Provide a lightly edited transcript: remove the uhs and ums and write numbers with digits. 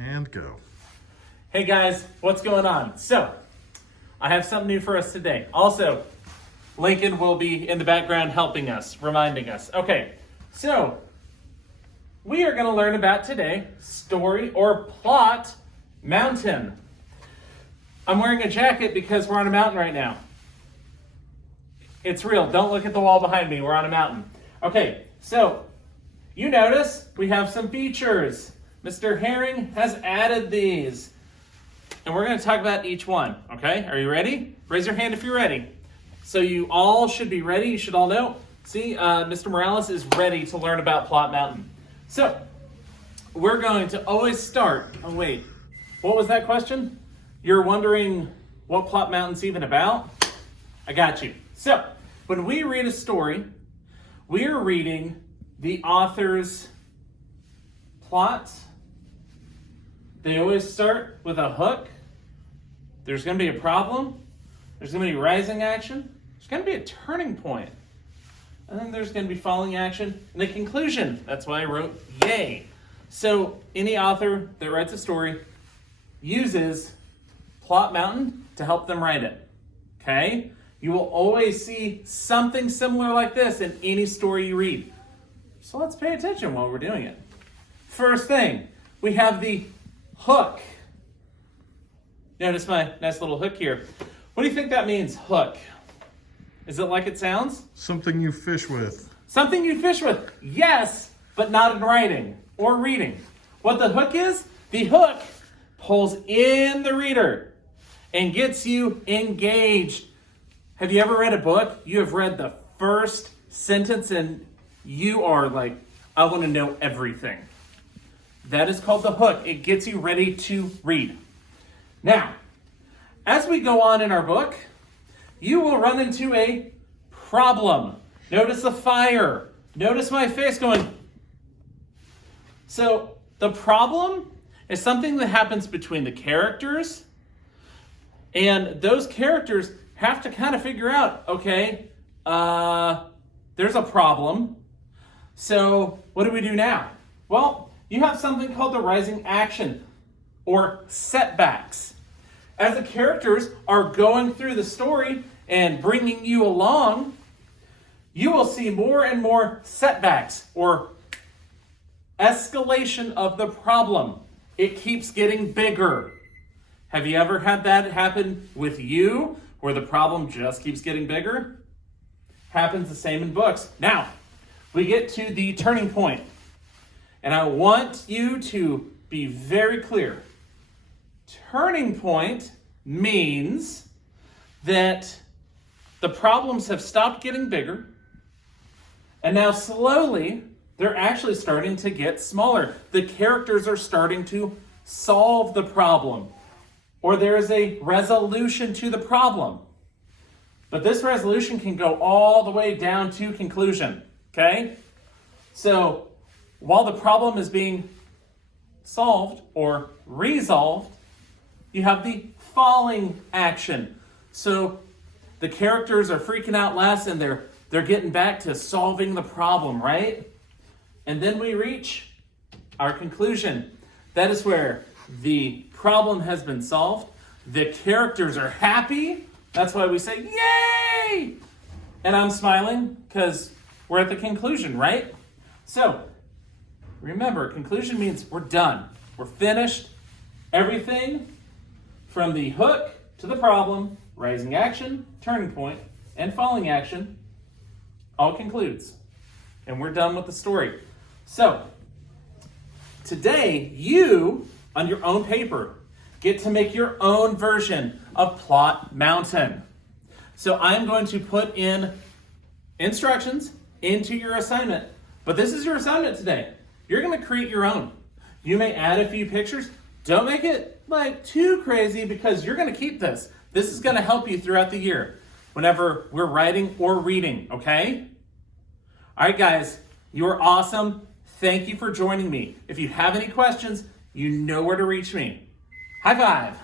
And go. Hey guys, what's going on? So, I have something new for us today. Also, Lincoln will be in the background helping us, reminding us. Okay, so we are going to learn about today story or plot mountain. I'm wearing a jacket because we're on a mountain right now. It's real. Don't look at the wall behind me. We're on a mountain. Okay, so you notice we have some features. Mr. Herring has added these. And we're going to talk about each one, okay? Are you ready? Raise your hand if you're ready. So you all should be ready. You should all know. See, Mr. Morales is ready to learn about Plot Mountain. So we're going to always start. Oh, wait. What was that question? You're wondering what Plot Mountain's even about? I got you. So when we read a story, we are reading the author's plot. They always start with a hook. There's going to be a problem. There's going to be rising action. There's going to be a turning point. And then there's going to be falling action and the conclusion. That's why I wrote yay. So any author that writes a story uses Plot Mountain to help them write it. Okay? You will always see something similar like this in any story you read. So let's pay attention while we're doing it. First thing, we have the hook. Notice my nice little hook here. What do you think that means, hook? Is it like it sounds? Something you fish with. Something you fish with. Yes, but not in writing or reading. What the hook is, the hook pulls in the reader and gets you engaged. Have you ever read a book? You have read the first sentence and you are like, I want to know everything. That is called the hook. It gets you ready to read. Now, as we go on in our book, you will run into a problem. Notice the fire. Notice my face going. So the problem is something that happens between the characters, and those characters have to kind of figure out, okay, there's a problem. So what do we do now? Well, you have something called the rising action or setbacks. As the characters are going through the story and bringing you along, you will see more and more setbacks or escalation of the problem. It keeps getting bigger. Have you ever had that happen with you where the problem just keeps getting bigger? Happens the same in books. Now, we get to the turning point. And I want you to be very clear. Turning point means that the problems have stopped getting bigger, and now slowly they're actually starting to get smaller. The characters are starting to solve the problem, or there is a resolution to the problem. But this resolution can go all the way down to conclusion, okay? So while the problem is being solved or resolved, you have the falling action. So the characters are freaking out less and they're getting back to solving the problem, right? And then we reach our conclusion. That is where the problem has been solved. The characters are happy. That's why we say, yay! And I'm smiling because we're at the conclusion, right? So remember, conclusion means we're done. We're finished. Everything from the hook to the problem, rising action, turning point, and falling action all concludes. And we're done with the story. So today, you, on your own paper, get to make your own version of Plot Mountain. So I'm going to put in instructions into your assignment. But this is your assignment today. You're going to create your own. You may add a few pictures. Don't make it like too crazy because you're going to keep this. This is going to help you throughout the year whenever we're writing or reading, okay? All right, guys, you are awesome. Thank you for joining me. If you have any questions, you know where to reach me. High five.